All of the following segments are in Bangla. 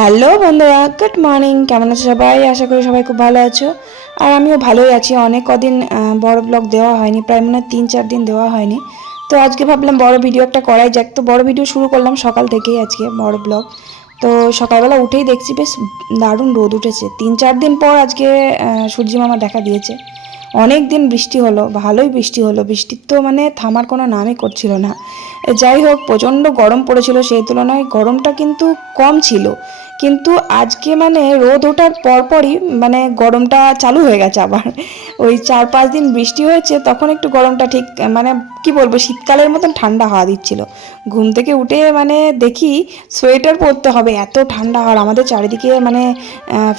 হ্যালো বন্ধুরা, গুড মর্নিং। কেমন আছো সবাই? আশা করি সবাই খুব ভালো আছো। আর আমিও ভালোই আছি। অনেক কদিন বড় ব্লগ দেওয়া হয়নি। প্রায় মনে তিন, চার দিন দেওয়া হয়নি। তো আজকে ভাবলাম বড় ভিডিও একটা করাই যাক। তো বড় ভিডিও শুরু করলাম সকাল থেকেই আজকে বড় ব্লগ তো সকালবেলা উঠেই দেখছি, বেশ দারুণ রোদ উঠেছে। তিন, চার দিন পর আজকে সূর্যি মামা দেখা দিয়েছে। অনেক দিন বৃষ্টি হলো, ভালোই বৃষ্টি হলো। বৃষ্টির তো মানে থামার কোনো নামই করছিল না। যাই হোক, প্রচণ্ড গরম পড়েছিল। সেই তুলনায় গরমটা কিন্তু কম ছিল। কিন্তু আজকে মানে রোদ ওঠার পরপরই মানে গরমটা চালু হয়ে গেছে আবার। ওই চার পাঁচ দিন বৃষ্টি হয়েছে, তখন একটু গরমটা ঠিক মানে কি বলব, শীতকালের মতন ঠান্ডা হাওয়া দিচ্ছিল। ঘুম থেকে উঠে মানে দেখি সোয়েটার পরতে হবে, এত ঠান্ডা হাওয়া আমাদের চারিদিকে মানে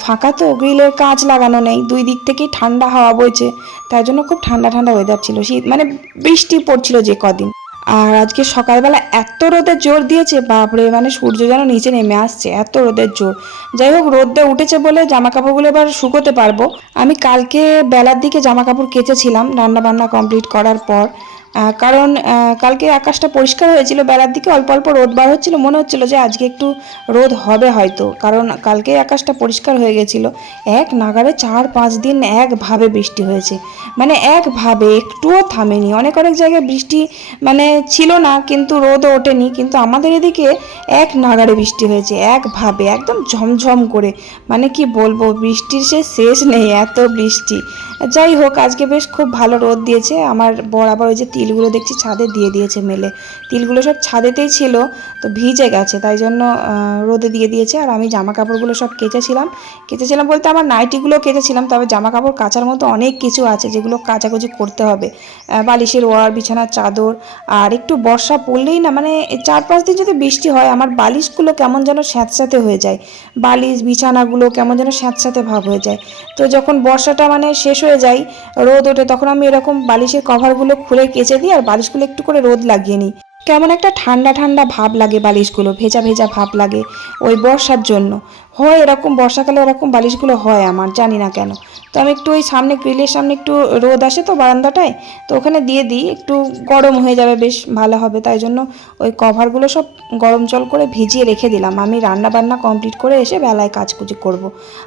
ফাঁকা তো, গ্রিলের কাঁচ লাগানো নেই, দুই দিক থেকেই ঠান্ডা হাওয়া বইছে। তাই জন্য খুব ঠান্ডা ঠান্ডা ওয়েদার ছিল, শীত মানে বৃষ্টি পড়ছিল যে কদিন। আর আজকে সকালবেলা এত রোদের জোর দিয়েছে, বাপরে মানে সূর্য যেন নিচে নেমে আসছে, এত রোদের জোর। যাই হোক রোদে উঠেছে বলে জামা কাপড়গুলো এবার শুকোতে পারব। আমি কালকে বেলার দিকে জামা কাপড় কেচেছিলাম রান্না বান্না কমপ্লিট করার পর। কারণ কালকে আকাশটা পরিষ্কার হয়েছিল, বেলার দিকে অল্প অল্প রোদ বার হচ্ছিল, মনে হচ্ছিল যে আজকে একটু রোদ হবে হয়তো। কারণ কালকে আকাশটা পরিষ্কার হয়ে গেছিল, এক নাগারে চার পাঁচ দিন একভাবে বৃষ্টি হয়েছে। মানে একভাবে, একটুও থামেনি। অনেক অনেক জায়গায় বৃষ্টি মানে ছিল না, কিন্তু রোদও ওঠেনি, কিন্তু আমাদের এদিকে এক নাগারে বৃষ্টি হয়েছে, একভাবে, একদম ঝমঝম করে। মানে কি বলব, বৃষ্টির সে শেষ নেই, এত বৃষ্টি। যাই হোক, আজকে বেশ খুব ভালো রোদ দিয়েছে। আমার বর আবার ওই যে তিলগুলো দেখছি ছাদে দিয়ে দিয়েছে মেলে। তিলগুলো সব ছাদেতেই ছিল, তো ভিজে গেছে, তাই জন্য রোদে দিয়ে দিয়েছে। আর আমি জামা কাপড়গুলো সব কেচেছিলাম। কেচেছিলাম বলতে আমার নাইটিগুলো কেচেছিলাম, তবে জামা কাপড় কাচার মতো অনেক কিছু আছে যেগুলো কাচাকুচি করতে হবে। বালিশের ওয়ার, বিছানার চাদর, আর একটু বর্ষা পড়লেই না মানে চার পাঁচ দিন যদি বৃষ্টি হয়, আমার বালিশগুলো কেমন যেন স্যাঁতস্যাঁতে হয়ে যায়। বালিশ, বিছানাগুলো কেমন যেন স্যাঁতস্যাঁতে ভাব হয়ে যায়। তো যখন বর্ষাটা মানে শেষ হয়ে যায়, রোদ ওঠে, তখন আমি এরকম বালিশের কভারগুলো খুলে কেচে দিই আর বালিশগুলো একটু করে রোদ লাগিয়ে নিই। কেমন একটা ঠান্ডা ঠান্ডা ভাব লাগে বালিশগুলো, ভেজা ভেজা ভাব লাগে ওই বর্ষার জন্য। হয় এরকম, বর্ষাকালে এরকম বালিশগুলো হয় আমার, জানি না কেন। তো আমি একটু ওই সামনে, গ্রিলের সামনে একটু রোদ আসে তো বারান্দাটায়, তো ওখানে দিয়ে দিই, একটু গরম হয়ে যাবে বেশ ভালো হবে। তাই জন্য ওই কভারগুলো সব গরম জল করে ভিজিয়ে রেখে দিলাম। আমি রান্না বান্না কমপ্লিট করে এসে বেলায় কাজকুচি করব।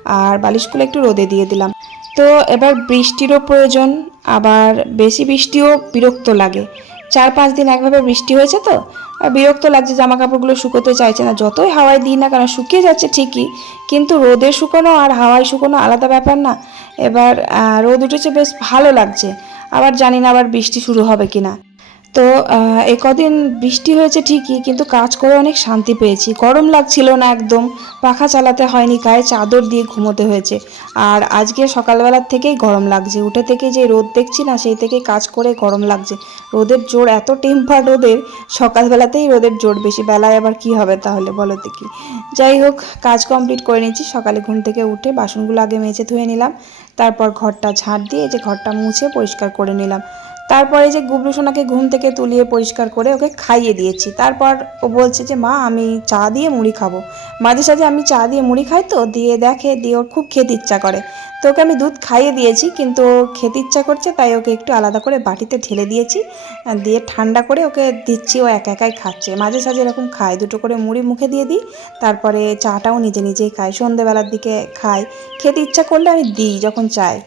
আর বালিশগুলো একটু রোদে দিয়ে দিলাম। তো এবার বৃষ্টিরও প্রয়োজন, আবার বেশি বৃষ্টিও বিরক্ত লাগে। চার পাঁচ দিন একভাবে বৃষ্টি হয়েছে তো বিরক্ত লাগছে জামা কাপড়গুলো শুকোতে চাইছে না। যতই হাওয়ায় দিই না কারণ শুকিয়ে যাচ্ছে ঠিকই, কিন্তু রোদে শুকোনো আর হাওয়ায় শুকোনো আলাদা ব্যাপার না। এবার রোদ উঠেছে, বেশ ভালো লাগছে। আবার জানি না আবার বৃষ্টি শুরু হবে কি না তো এই কদিন বৃষ্টি হয়েছে ঠিকই, কিন্তু কাজ করে অনেক শান্তি পেয়েছি। গরম লাগছিল না একদম, পাখা চালাতে হয়নি, গায়ে চাদর দিয়ে ঘুমোতে হয়েছে। আর আজকে সকালবেলার থেকেই গরম লাগছে, উঠে থেকে যে রোদ দেখছি না, সেই থেকে কাজ করে গরম লাগছে। রোদের জোর, এত টেম্পার রোদের, সকালবেলাতেই রোদের জোর বেশি, বেলায় আবার কি হবে তাহলে বলো দেখি। যাই হোক, কাজ কমপ্লিট করে নিচ্ছি সকালে ঘুম থেকে উঠে বাসনগুলো আগে মেজে ধুয়ে নিলাম, তারপর ঘরটা ঝাড় দিয়ে যে ঘরটা মুছে পরিষ্কার করে নিলাম। তারপরে যে গুবলু সোনাকে ঘুম থেকে তুলিয়ে পরিষ্কার করে ওকে খাইয়ে দিয়েছি। তারপর ও বলছে যে, মা, আমি চা দিয়ে মুড়ি খাব। মাঝে সাঝে আমি চা দিয়ে মুড়ি খাই তো, দিয়ে দেখে, দিয়ে ওর খুব খেতে ইচ্ছা করে। তো ওকে আমি দুধ খাইয়ে দিয়েছি, কিন্তু খেতে ইচ্ছা করছে, তাই ওকে একটু আলাদা করে বাটিতে ঢেলে দিয়েছি। দিয়ে ঠান্ডা করে ওকে দিচ্ছি, ও একা একাই খাচ্ছে। মাঝে সাঝে এরকম খায় দুটো করে মুড়ি মুখে দিয়ে দিই, তারপরে চাটাও নিজে নিজেই খায় সন্ধেবেলার দিকে খায় খেতে ইচ্ছা করলে আমি দিই যখন চাই।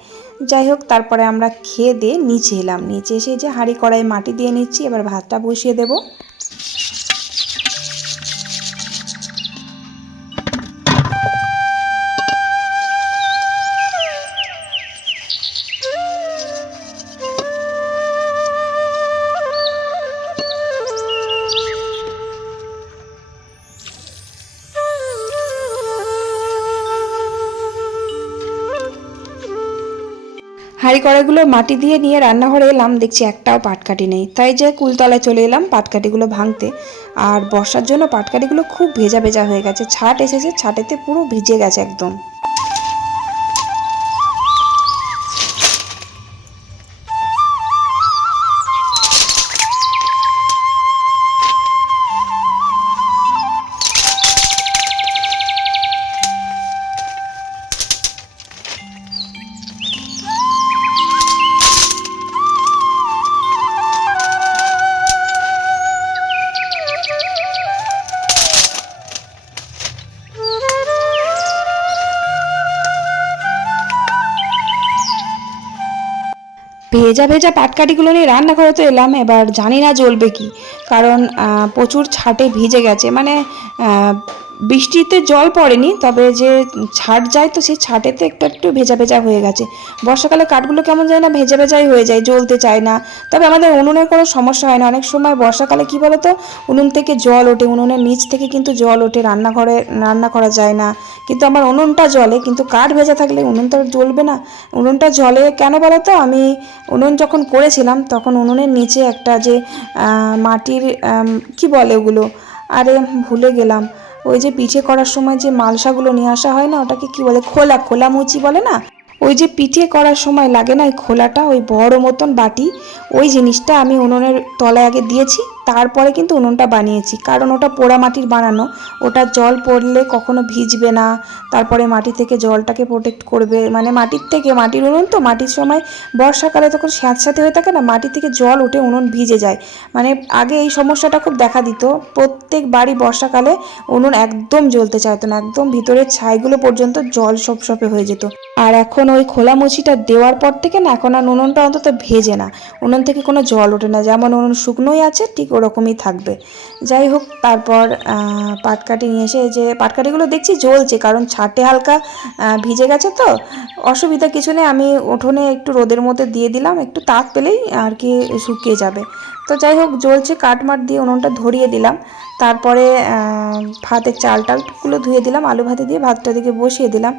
যাই হোক, তারপরে আমরা খেয়ে দিয়ে নিচে এলাম। নিচে এসে যে হাঁড়ি কড়াই মাটি দিয়ে নিচ্ছি, এবার ভাতটা বসিয়ে দেবো। হাঁড়ি কড়াইগুলো মাটি দিয়ে নিয়ে রান্নাঘরে এলাম, দেখছি একটাও পাটকাঠি নেই। তাই যে কুলতলায় চলে এলাম পাটকাঠিগুলো ভাঙতে। আর বর্ষার জন্য পাটকাঠিগুলো খুব ভেজা ভেজা হয়ে গেছে, ছাট এসেছে, ছাটেতে পুরো ভিজে গেছে একদম। ভেজা ভেজা পাটকাঠিগুলো নিয়ে রান্না করে তো এলাম, এবার জানি না জ্বলবে কি। কারণ প্রচুর ছাটে ভিজে গেছে। মানে বৃষ্টিতে জল পড়েনি, তবে যে ছাট যায় তো সেই ছাটেতে একটু একটু ভেজা ভেজা হয়ে গেছে। বর্ষাকালে কাঠগুলো কেমন যায় না ভেজা ভেজাই হয়ে যায়, জ্বলতে চায় না। তবে আমাদের উনুনের কোনো সমস্যা হয় না। অনেক সময় বর্ষাকালে কি বলো তো উনুন থেকে জল ওঠে, উনুনের নিচ থেকে কিন্তু জল ওঠে, রান্নাঘরে রান্না করা যায় না। কিন্তু আমার উনুনটা জলে কিন্তু কাঠ ভেজা থাকলে উনুন তো জ্বলবে না। উনুনটা জলে কেন বলো তো আমি উনুন যখন করেছিলাম, তখন উনুনের নিচে একটা যে মাটির কি বলে ওগুলো? আরে, ভুলে গেলাম। ওই যে পিঠে করার সময় যে মালসাগুলো নিয়ে আসা হয় না, ওটাকে কি বলে, খোলা খোলা মুচি বলে না? ওই যে পিঠে করার সময় লাগে না ওই খোলাটা, ওই বড় মতন বাটি, ওই জিনিসটা আমি উনুনের তলায় আগে দিয়েছি। তারপরে কিন্তু উনুনটা বানিয়েছি। কারণ ওটা পোড়া মাটির বানানো। ওটা জল পড়লে কখনো ভিজবে না। তারপরে মাটি থেকে জলটাকে প্রোটেক্ট করবে। মানে মাটির থেকে, মাটির উনুন তো, মাটির সময় বর্ষাকালে তখন স্যাঁতস্যাঁতে হয়ে থাকে না, মাটি থেকে জল উঠে উনুন ভিজে যায়। মানে আগে এই সমস্যাটা খুব দেখা দিত। প্রত্যেক বাড়ি বর্ষাকালে উনুন একদম জ্বলতে চাইতো না। একদম ভিতরের ছাইগুলো পর্যন্ত জল সপসপে হয়ে যেত। আর এখন ওই খোলা মুচিটা দেওয়ার পর থেকে না, এখন আর উনুনটা অন্তত ভেজে না। উনুন থেকে কোনো জল ওঠে না। যেমন উনুন শুকনোই আছে, ঠিক ওরকমই থাকবে। যাই হোক তারপর আহ, পাটকাঠি নিয়ে এসে যে পাটকাঠিগুলো দেখছি জ্বলছে কারণ ছাটে হালকা ভিজে গেছে তো। অসুবিধা কিছু নেই আমি উঠোনে একটু রোদের মধ্যে দিয়ে দিলাম একটু তাপ পেলেই আর কি শুকিয়ে যাবে। তো যাই হোক জ্বলছে কাঠমাট দিয়ে উনুনটা ধরিয়ে দিলাম। তারপরে ভাতের চাল টালগুলো ধুয়ে দিলাম আলু ভাতে দিয়ে ভাতটা দিকে বসিয়ে দিলাম।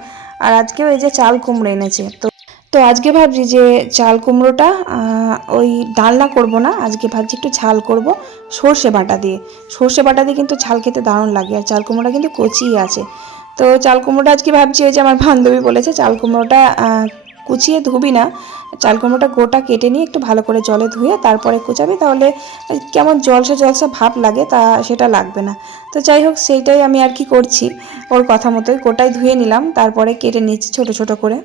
আর আজকেও এই যে চাল কুমড়ো এনেছে তো তো আজকে ভাবছি যে চাল কুমড়োটা ওই ডালনা করব না, আজকে ভাবছি একটু ঝাল করব সর্ষে বাটা দিয়ে। সর্ষে বাটা দিয়ে কিন্তু ঝাল খেতে দারুণ লাগে আর চাল কুমড়োটা কিন্তু কচিই আছে। তো চাল কুমড়োটা আজকে ভাবছি ওই যে আমার বান্ধবী বলেছে, চাল কুমড়োটা কুচিয়ে ধুবি না, চাল কুমড়োটা গোটা কেটে নিয়ে একটু ভালো করে জলে ধুয়ে তারপরে কুচাবি, তাহলে কেমন জলসা জলসা ভাব লাগে তা সেটা লাগবে না। তো যাই হোক, সেইটাই আমি আর কি করছি, ওর কথা মতোই গোটাই ধুয়ে নিলাম, তারপরে কেটে নিচ্ছি ছোট ছোট করে।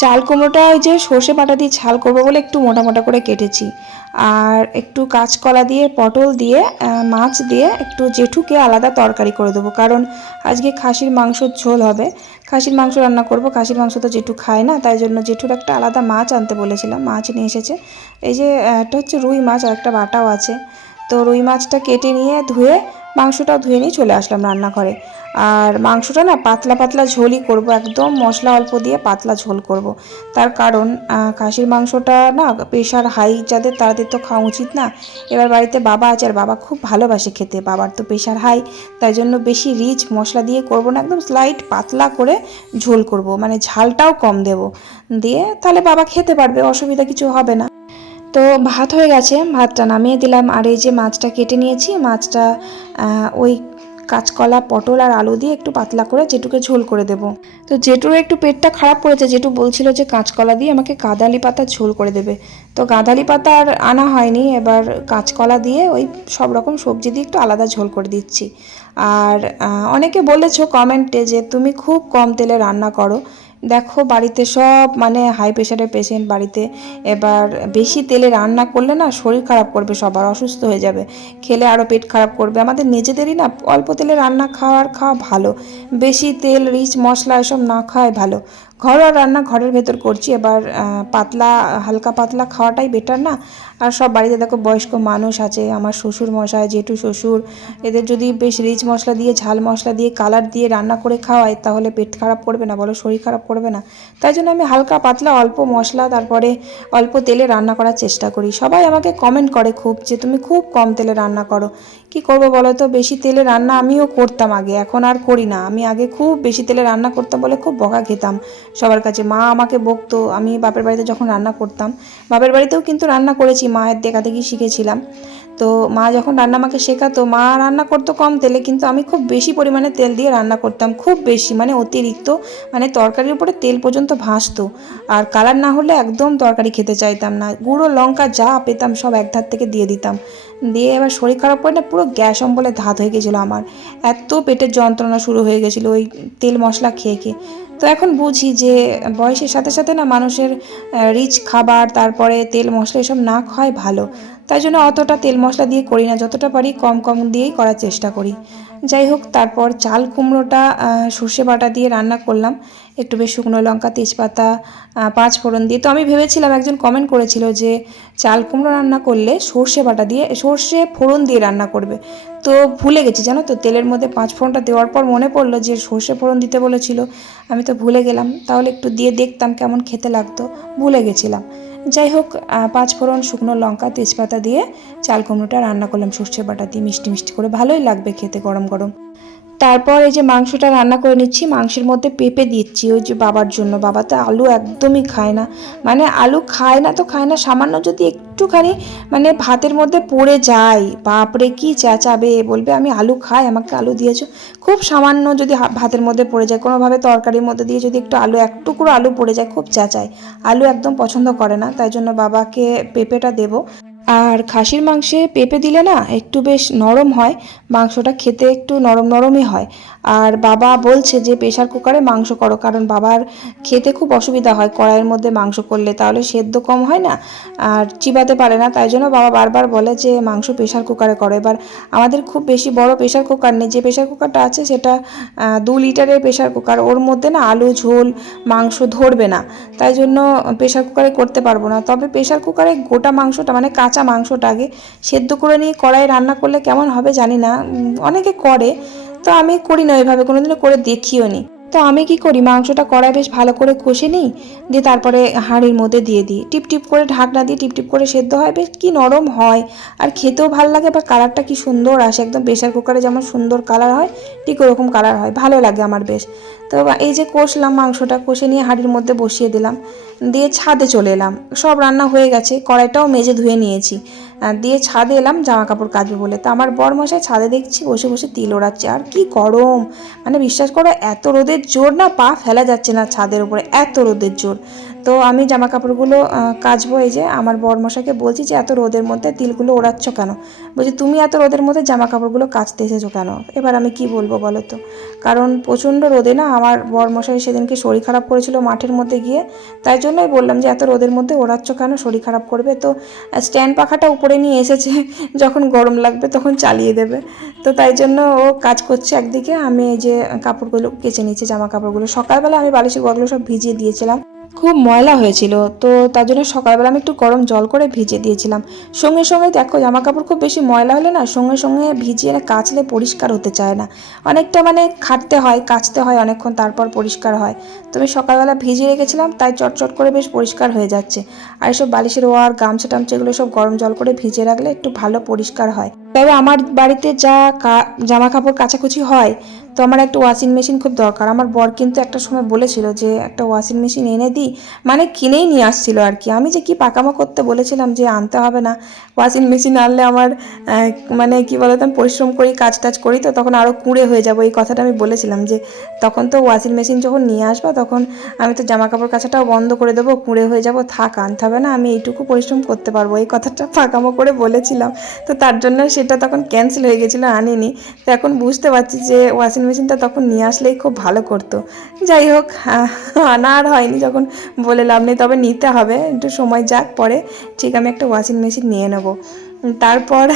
চাল কুমড়োটা ওই যে সর্ষে বাটা দিয়ে ঝাল করব বলে একটু মোটা মোটা করে কেটেছি। আর একটু কাঁচকলা দিয়ে, পটল দিয়ে মাছ দিয়ে একটু জেঠুকে আলাদা তরকারি করে দেবো। কারণ আজকে খাসির মাংসর ঝোল হবে। খাসির মাংস রান্না করব। খাসির মাংস তো জেঠু খায় না, তাই জন্য জেঠুর একটা আলাদা মাছ আনতে বলেছিলাম, মাছ নিয়ে এসেছে। এই যে একটা হচ্ছে রুই মাছ আর একটা বাটাও আছে। তো রুই মাছটা কেটে নিয়ে ধুয়ে মাংসটাও ধুয়ে নিয়ে চলে আসলাম রান্নাঘরে। আর মাংসটা না পাতলা পাতলা ঝোলই করব, একদম মশলা অল্প দিয়ে পাতলা ঝোল করব। তার কারণ খাসির মাংসটা না প্রেশার হাই যাদের, তাদের তো খাওয়া উচিত না। এবার বাড়িতে বাবা আছে আর বাবা খুব ভালোবাসে খেতে, বাবার তো প্রেশার হাই, তাই জন্য বেশি রিচ মশলা দিয়ে করব না, একদম স্লাইট পাতলা করে ঝোল করব মানে ঝালটাও কম দেব। দিয়ে তাহলে বাবা খেতে পারবে, অসুবিধা কিছু হবে না। তো ভাত হয়ে গেছে, ভাতটা নামিয়ে দিলাম। আর এই যে মাছটা কেটে নিয়েছি, মাছটা ওই কাঁচকলা, পটল আর আলু দিয়ে একটু পাতলা করে জেটুকে ঝোল করে দেবো। তো জেটুর একটু পেটটা খারাপ করেছে জেটু বলছিল যে কাঁচকলা দিয়ে আমাকে গাঁদালি পাতা ঝোল করে দেবে। তো গাঁদালি পাতা আর আনা হয়নি, এবার কাঁচকলা দিয়ে ওই সব রকম সবজি দিয়ে একটু আলাদা ঝোল করে দিচ্ছি। আর অনেকে বলেছ কমেন্টে যে তুমি খুব কম তেলে রান্না করো। দেখো বাড়িতে সব মানে হাই প্রেশারের পেশেন্ট বাড়িতে। এবার বেশি তেলে রান্না করলে না শরীর খারাপ করবে সবার, অসুস্থ হয়ে যাবে। খেলে আরও পেট খারাপ করবে। আমাদের নিজেদেরই না অল্প তেলে রান্না খাওয়ার খাওয়া ভালো। বেশি তেল, রিচ মশলা এসব না খাওয়াই ভালো। ঘরোয়া রান্না ঘরের ভেতর করছি। এবার পাতলা, হালকা পাতলা খাওয়াটাই বেটার না। আর সব বাড়িতে দেখো বয়স্ক মানুষ আছে, আমার শ্বশুর মশাই জেঠু শ্বশুর। এদের যদি বেশ রিচ মশলা দিয়ে, ঝাল মশলা দিয়ে, কালার দিয়ে রান্না করে খাওয়াই তাহলে পেট খারাপ করবে না, বলো শরীর খারাপ করবে না। তাই জন্য আমি হালকা পাতলা অল্প মশলা, তারপরে অল্প তেলে রান্না করার চেষ্টা করি। সবাই আমাকে কমেন্ট করে খুব যে, তুমি খুব কম তেলে রান্না করো। কি করব বলো তো? বেশি তেলে রান্না আমিও করতাম আগে, এখন আর করি না। আমি আগে খুব বেশি তেলে রান্না করতাম বলে খুব বকা খেতাম। সবার কাছে মা আমাকে বকতো, আমি বাপের বাড়িতে যখন রান্না করতাম, বাপের বাড়িতেও কিন্তু রান্না করেছি মায়ের দেখা দেখি শিখেছিলাম। তো মা যখন রান্না আমাকে শেখাতো, মা রান্না করতো কম তেলে, কিন্তু আমি খুব বেশি পরিমাণে তেল দিয়ে রান্না করতাম, খুব বেশি মানে অতিরিক্ত মানে তরকারির উপরে তেল পর্যন্ত ভাসতো। আর কালার না হলে একদম তরকারি খেতে চাইতাম না। গুঁড়ো, লঙ্কা যা পেতাম সব এক ধার থেকে দিয়ে দিতাম। দিয়ে এবার শরীর খারাপ করে না, পুরো গ্যাস অম্বলে ধাত হয়ে গেছিল আমার। এত পেটের যন্ত্রণা শুরু হয়ে গেছিল ওই তেল মশলা খেয়ে খেয়ে। তো এখন বুঝি যে বয়সের সাথে সাথে না মানুষের রিচ খাবার, তারপরে তেল মশলা এসব না খাওয়াই ভালো। তাই জন্য অতটা তেল মশলা দিয়ে করি না, যতটা পারি কম কম দিয়েই করার চেষ্টা করি। যাই হোক তারপর চাল কুমড়োটা সর্ষে বাটা দিয়ে রান্না করলাম। একটু বেশ শুকনো লঙ্কা, তেজপাতা পাঁচ ফোড়ন দিয়ে। তো আমি ভেবেছিলাম একজন কমেন্ট করেছিল যে, চাল কুমড়ো রান্না করলে সর্ষে বাটা দিয়ে, সর্ষে ফোড়ন দিয়ে রান্না করবে। তো ভুলে গেছি, জানো তো, তেলের মধ্যে পাঁচ ফোড়নটা দেওয়ার পর মনে পড়ল যে, সর্ষে ফোড়ন দিতে বলেছিল। আমি তো ভুলে গেলাম। তাহলে একটু দিয়ে দেখতাম কেমন খেতে লাগতো। ভুলে গেছিলাম। যাই হোক পাঁচ ফোড়ন শুকনো লঙ্কা, তেজপাতা দিয়ে চাল কুমড়োটা রান্না করলাম। সর্ষে বাটা দিয়ে মিষ্টি মিষ্টি করে। ভালোই লাগবে খেতে, গরম গরম। তারপর এই যে মাংসটা রান্না করে নিচ্ছি, মাংসের মধ্যে পেঁপে দিচ্ছি। ওই যে বাবার জন্য। বাবা তো আলু একদমই খায় না। মানে আলু খায় না তো খায় না, সামান্য যদি একটুখানি মানে ভাতের মধ্যে পড়ে যায়। বাপরে, কি চেঁচাবে বলবে? আমি আলু খাই, আমাকে আলু দিয়েছ। খুব সামান্য যদি ভাতের মধ্যে পড়ে যায়। কোনোভাবে তরকারির মধ্যে দিয়ে যদি একটু আলু, এক আলু পড়ে যায়, খুব চেঁচায়। আলু একদম পছন্দ করে না। তাই জন্য বাবাকে পেঁপেটা দেবো। আর খাসির মাংসে পেঁপে দিলে না একটু বেশ নরম হয়, মাংসটা খেতে একটু নরম নরমই হয়। আর বাবা বলছে যে প্রেশার কুকারে মাংস করো, কারণ বাবার খেতে খুব অসুবিধা হয়, কড়াইয়ের মধ্যে মাংস করলে তাহলে সেদ্ধ কম হয় না আর চিবাতে পারে না। তাই জন্য বাবা বারবার বলে যে মাংস প্রেশার কুকারে করো। এবার আমাদের খুব বেশি বড় প্রেশার কুকার নেই, যে প্রেশার কুকারটা আছে সেটা দু লিটারের প্রেশার কুকার, ওর মধ্যে না আলু, ঝোল, মাংস ধরবে না। তাই জন্য প্রেশার কুকারে করতে পারব না। তবে প্রেশার কুকারে গোটা মাংসটা মানে কাঁচা মাংসটা মাংসটাকে সেদ্ধ করে নিয়ে কড়াই রান্না করলে কেমন হবে জানি না অনেকে করে, তো আমি করি না ওইভাবে, কোনোদিনও করে দেখিও নি। তো আমি কি করি? মাংসটা কড়াই বেশ ভালো করে কষে নিই, দিয়ে তারপরে হাঁড়ির মধ্যে দিয়ে দিই। টিপ টিপ করে ঢাকনা দিয়ে টিপ টিপ করে সেদ্ধ হয়, বেশ কি নরম হয়। আর খেতেও ভালো লাগে, বা কালারটা কি সুন্দর আসে। একদম প্রেশার কুকারে যেমন সুন্দর কালার হয়, ঠিক ওরকম কালার হয়। ভালো লাগে আমার বেশ। তো এই যে কষলাম মাংসটা, কষে নিয়ে হাঁড়ির মধ্যে বসিয়ে দিলাম, দিয়ে ছাদে চলে এলাম। সব রান্না হয়ে গেছে, কড়াইটাও মেজে ধুয়ে নিয়েছি। দিয়ে ছাদে এলাম জামা কাপড় কাচবে বলে। তো আমার বর মশাই ছাদে দেখছি বসে বসে তিল ওড়াচ্ছে। আর কি গরম! মানে বিশ্বাস করো, এত রোদের জোর না, পা ফেলা যাচ্ছে না ছাদের উপরে, এত রোদের জোর। তো আমি জামা কাপড়গুলো কাচবো এই যে আমার বর মশাইকে বলছি যে, এত রোদের মধ্যে তিলগুলো ওড়াচ্ছ কেন? বলছি, তুমি এত রোদের মধ্যে জামা কাপড়গুলো কাচতে এসেছ কেন? এবার আমি কি বলব বলো তো? কারণ প্রচণ্ড রোদে না আমার বর মশাই সেদিনকে শরীর খারাপ করেছিল মাঠের মধ্যে গিয়ে, তাই জন্যই বললাম যে, এত রোদের মধ্যে ওড়াচ্ছ কেন? শরীর খারাপ করবে? তো স্ট্যান্ড পাখাটা উপরে নিয়ে এসেছে, যখন গরম লাগবে তখন চালিয়ে দেবে। তো তাই জন্য ও কাজ করছে একদিকে, আমি এই যে কাপড়গুলো কেচে নিচ্ছি জামা কাপড়গুলো সকালবেলা আমি বালিশের গড়গুলো সব ভিজিয়ে দিয়েছিলাম। খুব ময়লা হয়েছিল, তো তার জন্য সকালবেলা আমি একটু গরম জল করে ভিজিয়ে দিয়েছিলাম। সঙ্গে সঙ্গে দেখো জামা কাপড় খুব বেশি ময়লা হলে না, সঙ্গে সঙ্গে ভিজিয়ে না কাচলে পরিষ্কার হতে চায় না। অনেকটা মানে খাটতে হয়, কাচতে হয় অনেকক্ষণ, তারপর পরিষ্কার হয়। তো আমি সকালবেলা ভিজিয়ে রেখেছিলাম, তাই চটচট করে বেশ পরিষ্কার হয়ে যাচ্ছে। আর এসব বালিশের ওয়ার, গামছা টামছা এগুলো সব গরম জল করে ভিজিয়ে রাখলে একটু ভালো পরিষ্কার হয়। তবে আমার বাড়িতে যা জামা কাপড় কাচাকুচি হয় তো আমার একটা ওয়াশিং মেশিন খুব দরকার। আমার বর কিন্তু একটা সময় বলেছিল যে, একটা ওয়াশিং মেশিন এনে দিই মানে কিনেই নিয়ে আসছিল আর কি। আমি যে কি পাকামো করতে বলেছিলাম যে, আনতে হবে না। ওয়াশিং মেশিন আনলে আমার মানে কি বলতো পরিশ্রম করি, কাজ টাজ করি, তো তখন আরও কুঁড়ে হয়ে যাব। এই কথাটা আমি বলেছিলাম যে, তখন তো ওয়াশিং মেশিন যখন নিয়ে আসব, তখন আমি তো জামা কাপড় কাছাটাও বন্ধ করে দেবো, কুঁড়ে হয়ে যাব। থাক, আনতে হবে না, আমি এইটুকু পরিশ্রম করতে পারব। এই কথাটা পাকামো করে বলেছিলাম। তো তার জন্য সেটা তখন ক্যান্সেল হয়ে গেছিল, আনিনি। তো এখন বুঝতে পারছি যে ওয়াশিং মেশিনটা তখন নিয়ে আসলেই খুব ভালো করতো। যাই হোক আনা আর হয়নি যখন বলে লাভ নেই, তবে নিতে হবে। একটু সময় যাক পরে। ঠিক আমি একটা ওয়াশিং মেশিন নিয়ে নেব। তারপর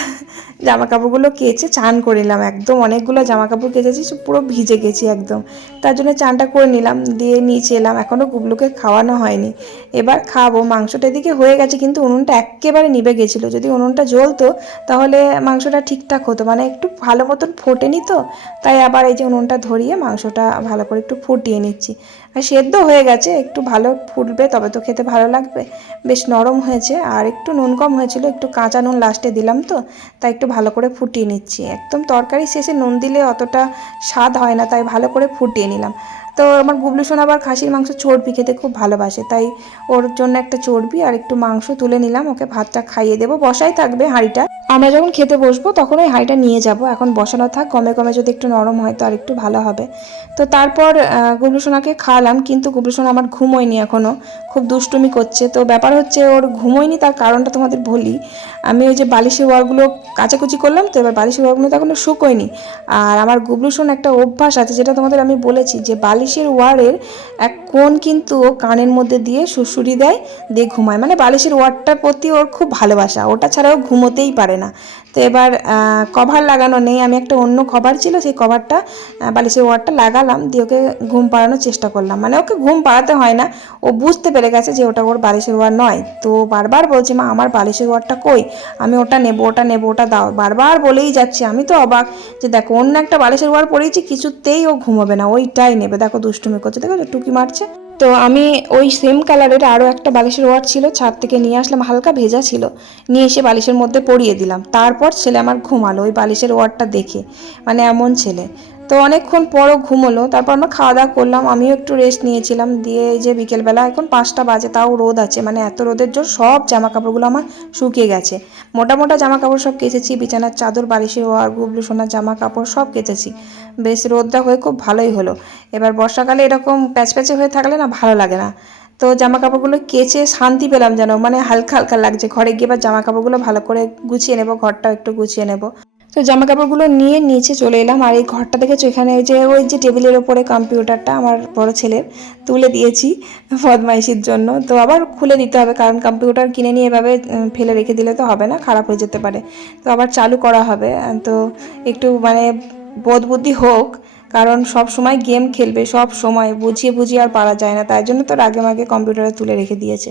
জামা কাপড়গুলো কেচে চান করে নিলাম, একদম অনেকগুলো জামা কাপড় কেচেছি পুরো ভিজে গেছি একদম। তার জন্য চানটা করে নিলাম, দিয়ে নিচে এলাম, এখনও গুবলুকে খাওয়ানো হয়নি। এবার খাব, মাংসটা এদিকে হয়ে গেছে, কিন্তু উনুনটা একেবারে নিভে গেছিল। যদি উনুনটা জ্বলতো, তাহলে মাংসটা ঠিকঠাক হতো মানে একটু ভালো মতন ফোটেনি তো, তাই আবার এই যে উনুনটা ধরিয়ে মাংসটা ভালো করে একটু ফুটিয়ে নিচ্ছি। আর সেদ্ধ হয়ে গেছে, একটু ভালো ফুটবে, তবে তো খেতে ভালো লাগবে। বেশ নরম হয়েছে, আর একটু নুন কম হয়েছিল, একটু কাঁচা নুন লাস্টে দিলাম তো, তাই একটু ভালো করে ফুটিয়ে নিচ্ছি। একদম তরকারি শেষে নুন দিলে অতটা স্বাদ হয় না, তাই ভালো করে ফুটিয়ে নিলাম। তো আমার গুবলু সোনা আবার খাসির মাংস চর্বি খেতে খুব ভালোবাসে, তাই ওর জন্য একটা চর্বি আর একটু মাংস তুলে নিলাম, ওকে ভাতটা খাইয়ে দেবো, বসাই থাকবে হাঁড়িটা। আমরা যখন খেতে বসবো তখন ওই হাঁড়িটা নিয়ে যাব, এখন বসানো থাক, কমে কমে যদি একটু নরম হয় তো আর একটু ভালো হবে। তো তারপর গুবলু সোনাকে খাওয়ালাম, কিন্তু গুবলু সোনা আমার ঘুমোয়নি এখনও খুব দুষ্টুমি করছে। তো ব্যাপার হচ্ছে ওর ঘুমোয়নি, তার কারণটা তোমাদের বলি। আমি ওই যে বালিশের ওয়ারগুলো কাচাকুচি করলাম, তো এবার বালিশের ওয়ারগুলো তো এখনও শুকোয়নি। আর আমার গুবলু সোনা একটা অভ্যাস আছে, যেটা তোমাদের আমি বলেছি, যে বালিশের ওয়ারের এক কোণ কিন্তু ও কানের মধ্যে দিয়ে সুসুরি দেয়, দিয়ে ঘুমায়। মানে বালিশের ওয়ারটার প্রতি ওর খুব ভালোবাসা। ওটা ছাড়াও ঘুমোতেই পারে না। তো এবার কভার লাগানো নেই। আমি একটা অন্য কভার ছিল, সেই কভারটা বালিশের ওয়ারটা লাগালাম, দিয়ে ওকে ঘুম পাড়ানোর চেষ্টা করলাম। মানে ওকে ঘুম পাড়াতে হয় না, ও বুঝতে পেরে গেছে যে ওটা ওর বালিশের ওয়ার নয়। তো বারবার বলছে, মা, আমার বালিশের ওয়ারটা কই? আমি ওটা নেব ওটা নেব, ওটা দাও। বারবার বলেই যাচ্ছে। আমি তো অবাক যে দেখো, অন্য একটা বালিশের ওয়ার পরেইছি কিছুতেই ও ঘুমাবে না, ওইটাই নেবে। দেখো, দুষ্টুমি করছে। দেখো টুকি মারছে। তো আমি ওই সেম কালারের আরও একটা বালিশের ওয়ার ছিল, ছাদ থেকে নিয়ে আসলাম, হালকা ভেজা ছিল। নিয়ে এসে বালিশের মধ্যে পরিয়ে দিলাম। তারপর ছেলে আমার ঘুমালো, ওই বালিশের ওয়ারটা দেখে। মানে এমন ছেলে। তো অনেকক্ষণ পরও ঘুমোলো, তারপর আমরা খাওয়া দাওয়া করলাম, আমিও একটু রেস্ট নিয়েছিলাম, দিয়ে এই যে বিকেলবেলা এখন পাঁচটা বাজে, তাও রোদ আছে মানে এত রোদের জোর সব জামা কাপড়গুলো আমার শুকিয়ে গেছে। মোটা মোটা জামা কাপড় সব কেচেছি, বিছানার চাদর, বালিশের ওয়ার গুবলু, সোনার জামা কাপড় সব কেচেছি। বেশ রোদটা হয়ে খুব ভালোই হলো। এবার বর্ষাকালে এরকম প্যাচপ্যাচে হয়ে থাকলে না ভালো লাগে না। তো জামা কাপড়গুলো কেচে শান্তি পেলাম যেন মানে হালকা হালকা লাগছে। ঘরে গিয়ে এবার জামা কাপড়গুলো ভালো করে গুছিয়ে নেব, ঘরটাও একটু গুছিয়ে নেব। তো জামা কাপড়গুলো নিয়ে নিচে চলে এলাম। আর এই ঘরটা দেখেছ? এখানে যে, ওই যে টেবিলের ওপরে কম্পিউটারটা আমার বড় ছেলের তুলে দিয়েছি বদমাইশির জন্য। তো আবার খুলে দিতে হবে, কারণ কম্পিউটার কিনে নিয়ে এভাবে ফেলে রেখে দিলে তো হবে না, খারাপ হয়ে যেতে পারে। তো আবার চালু করা হবে। তো একটু মানে বোধ বুদ্ধি হোক, কারণ সব সময় গেম খেলবে, সব সময় বুঝিয়ে বুঝিয়ে আর পারা যায় না। তাই জন্য তো আগে মাগে কম্পিউটারে তুলে রেখে দিয়েছে।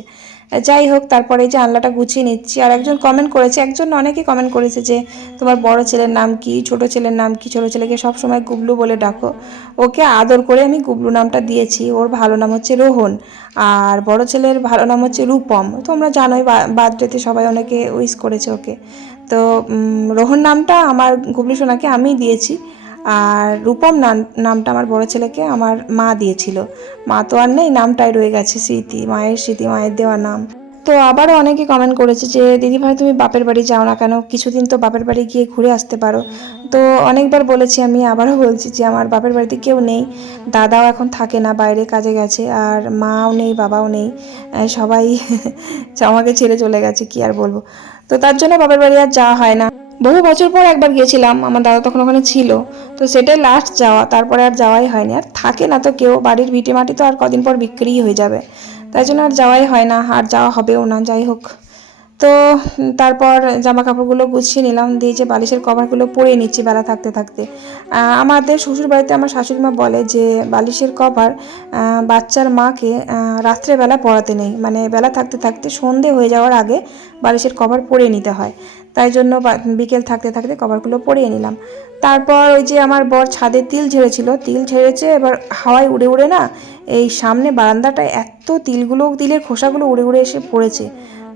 যাই হোক, তারপরে এই যে আনলাটা গুছিয়ে নিচ্ছি। আর একজন কমেন্ট করেছে, একজন অনেকে কমেন্ট করেছে যে, তোমার বড় ছেলের নাম কি? ছোট ছেলের নাম কি? ছোট ছেলেকে সব সময় গুবলু বলে ডাকো। ওকে আদর করে আমি গুবলু নামটা দিয়েছি। ওর ভালো নাম হচ্ছে রোহন। আর বড় ছেলের ভালো নাম হচ্ছে রূপম। তোমরা জানোই বার্থডেতে সবাই অনেকে উইস করেছে ওকে। তো রোহন নামটা আমার গুবলু সোনাকে আমিই দিয়েছি। আর রূপম নাম, নামটা আমার বড় ছেলেকে আমার মা দিয়েছিল। মা তো আর নেই, নামটাই রয়ে গেছে স্মৃতি, মায়ের স্মৃতি, মায়ের দেওয়া নাম। তো আবারও অনেকে কমেন্ট করেছে যে দিদিভাই তুমি বাপের বাড়ি যাও না কেন? কিছুদিন তো বাপের বাড়ি গিয়ে ঘুরে আসতে পারো। তো অনেকবার বলেছি আমি, আবারও বলছি যে, আমার বাপের বাড়িতে কেউ নেই, দাদাও এখন থাকে না, বাইরে কাজে গেছে, আর মাও নেই, বাবাও নেই সবাই আমাকে ছেড়ে চলে গেছে, কি আর বলব? তো তার জন্য বাপের বাড়ি আর যাওয়া হয় না। বহু বছর পর একবার গিয়েছিলাম, আমার দাদা তখন ওখানে ছিল। তো সেটাই লাস্ট যাওয়া, তারপরে আর যাওয়াই হয়নি। আর থাকে না তো কেউ, বাড়ির ভিটে মাটি তো আর কদিন পর বিক্রিই হয়ে যাবে। তাই জন্য আর যাওয়াই হয় না, আর যাওয়া হবেও না, যাই হোক। তো তারপর জামা কাপড়গুলো গুছিয়ে নিলাম, দিয়ে যে বালিশের কভারগুলো পরে নিচ্ছি বেলা থাকতে থাকতে। আমাদের শ্বশুর বাড়িতে আমার শাশুড়ি মা বলে যে, বালিশের কভার বাচ্চার মাকে রাত্রেবেলা পরাতে নেই। মানে বেলা থাকতে থাকতে সন্ধে হয়ে যাওয়ার আগে বালিশের কভার পরে নিতে হয়। তাই জন্য বিকেল থাকতে থাকতে কভারগুলো পরিয়ে নিলাম। তারপর ওই যে আমার বর ছাদে তিল ঝেড়েছিল, তিল ঝেড়েছে, এবার হাওয়ায় উড়ে উড়ে না এই সামনে বারান্দাটায় এত তিলগুলো, তিলের খোসাগুলো উড়ে উড়ে এসে পড়েছে।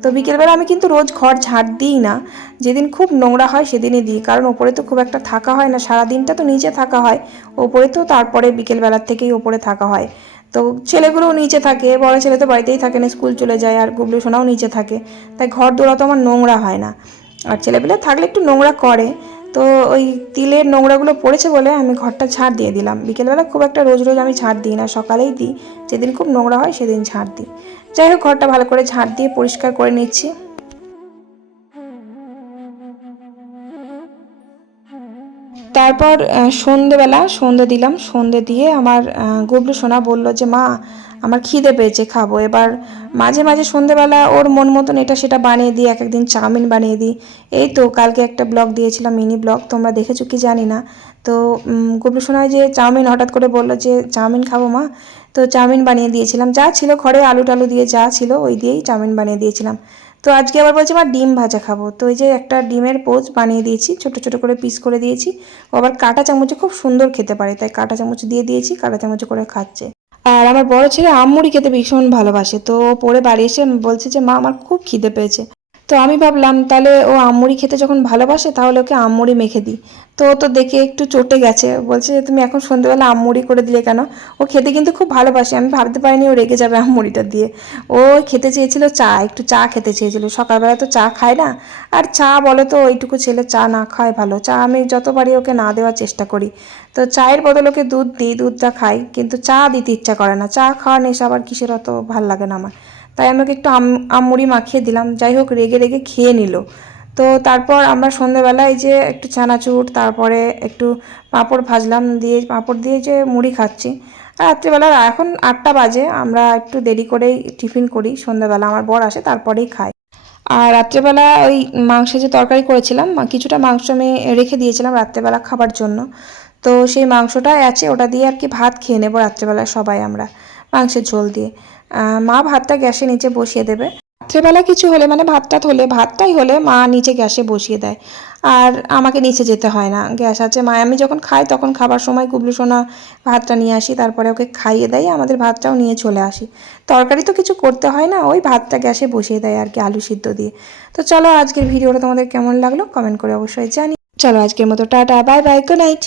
তো বিকেলবেলা আমি কিন্তু রোজ ঘর ঝাড় দিই না। যেদিন খুব নোংরা হয় সেদিনই দিই, কারণ ওপরে তো খুব একটা থাকা হয় না সারা দিনটা তো নিচে থাকা হয়। ওপরে তো তারপরে বিকেলবেলার থেকেই ওপরে থাকা হয়। তো ছেলেগুলোও নিচে থাকে, বড় ছেলে তো বাড়িতেই থাকে না, স্কুল চলে যায় আর গুবলু সোনাও নিচে থাকে। তাই ঘর দোড়া তো আমার নোংরা হয় না। আর ছেলেপিলে থাকলে একটু নোংরা করে। তো ওই তিলের নোংরাগুলো পড়েছে বলে আমি ঘরটা ছাড় দিয়ে দিলাম। বিকেলবেলা খুব একটা রোজ রোজ আমি ছাড় দিই না, সকালেই দিই। যেদিন খুব নোংরা হয় সেদিন ছাড় দিই। যাই হোক, ঘরটা ভালো করে ঝাড় দিয়ে পরিষ্কার করে নিচ্ছি। তারপর সন্ধেবেলা সন্ধে দিলাম, সন্ধে দিয়ে আমার গবলু সোনা বলল যে, মা, আমার খিদে পেয়েছে, খাব। এবার মাঝে মাঝে সন্ধেবেলা ওর মন মতন এটা সেটা বানিয়ে দিই, এক একদিন চাউমিন বানিয়ে দিই। এই তো কালকে একটা ব্লগ দিয়েছিলাম, মিনি ব্লগ, তোমরা দেখেছ কি জানি না। তো গুবলু সোনায় যে চাউমিন হঠাৎ করে বলল যে, চাউমিন খাব, মা? তো চাউমিন বানিয়ে দিয়েছিলাম। যা ছিল ঘরে আলু টালু দিয়ে যা ছিল, ওই দিয়েই চাউমিন বানিয়ে দিয়েছিলাম। তো আজকে আবার বলছে আমার ডিম ভাজা খাব। তো এই যে একটা ডিমের পোচ বানিয়ে দিয়েছি, ছোট ছোট করে পিস করে দিয়েছি। ও আবার কাঁটা চামচে খুব সুন্দর খেতে পারে, তাই কাটা চামচ দিয়ে দিয়েছি, কাটা চামচ করে খাচ্ছে। আর আমার বড় ছেলে আমুড়ি খেতে ভীষণ ভালোবাসে, তো পরে বাড়ি এসে বলছে যে, মা, আমার খুব খিদে পেয়েছে। তো আমি ভাবলাম, তাহলে ও আমুড়ি খেতে যখন ভালোবাসে, তাহলে ওকে আমুড়ি মেখে দিই। তো ও তো দেখে একটু চটে গেছে। বলছে যে, তুমি এখন সন্ধ্যেবেলা আমুড়ি করে দিলে কেন? ও খেতে কিন্তু খুব ভালোবাসে। আমি ভাবতে পারিনি ও রেগে যাবে আমুড়িটা দিয়ে। ও খেতে চেয়েছিল চা, একটু চা খেতে চেয়েছিল। সকালবেলা তো চা খায় না। আর চা বলো তো, ওইটুকু ছেলে চা না খায় ভালো। চা আমি যতবারই ওকে না দেওয়ার চেষ্টা করি। তো চায়ের বদলে ওকে দুধ দিই, দুধটা খাই। কিন্তু চা দিতে ইচ্ছা করে না। চা খাওয়া নেশা আবার কিসের অত ভালো লাগে না আমার। তাই আমাকে একটু আম, আমুড়ি মাখিয়ে দিলাম। যাই হোক, রেগে রেগে খেয়ে নিল। তো তারপর আমরা সন্ধ্যেবেলায় যে একটু চানাচুর, তারপরে একটু পাঁপড় ভাজলাম, দিয়ে পাঁপড় দিয়ে যে মুড়ি খাচ্ছি। আর রাত্রিবেলা এখন আটটা বাজে, আমরা একটু দেরি করেই টিফিন করি সন্ধ্যাবেলা আমার বর আসে, তারপরেই খাই। আর রাত্রেবেলা ওই মাংসে যে তরকারি করেছিলাম কিছুটা মাংস আমি রেখে দিয়েছিলাম রাত্রেবেলা খাবার জন্য। তো সেই মাংসটাই আছে, ওটা দিয়ে আর কি ভাত খেয়ে নেব রাত্রেবেলা সবাই আমরা, মাংসের ঝোল দিয়ে। মা ভাতটা গ্যাসে নিচে বসিয়ে দেবে। রাত্রেবেলা কিছু হলে মানে ভাতটা হলে, ভাতটাই হলে মা নিচে গ্যাসে বসিয়ে দেয়। আর আমাকে নিচে যেতে হয় না। গ্যাস আছে মা আমি যখন খাই তখন খাবার সময় কুবলু সোনা ভাতটা নিয়ে আসি, তারপরে ওকে খাইয়ে দেয় আমাদের ভাতটাও নিয়ে চলে আসি। তরকারি তো কিছু করতে হয় না, ওই ভাতটা গ্যাসে বসিয়ে দেয় আর কি, আলু সিদ্ধ দিয়ে। তো চলো আজকের ভিডিওটা তোমাদের কেমন লাগল? কমেন্ট করে অবশ্যই জানি। চলো আজকের মতো, tata, bye bye, good night.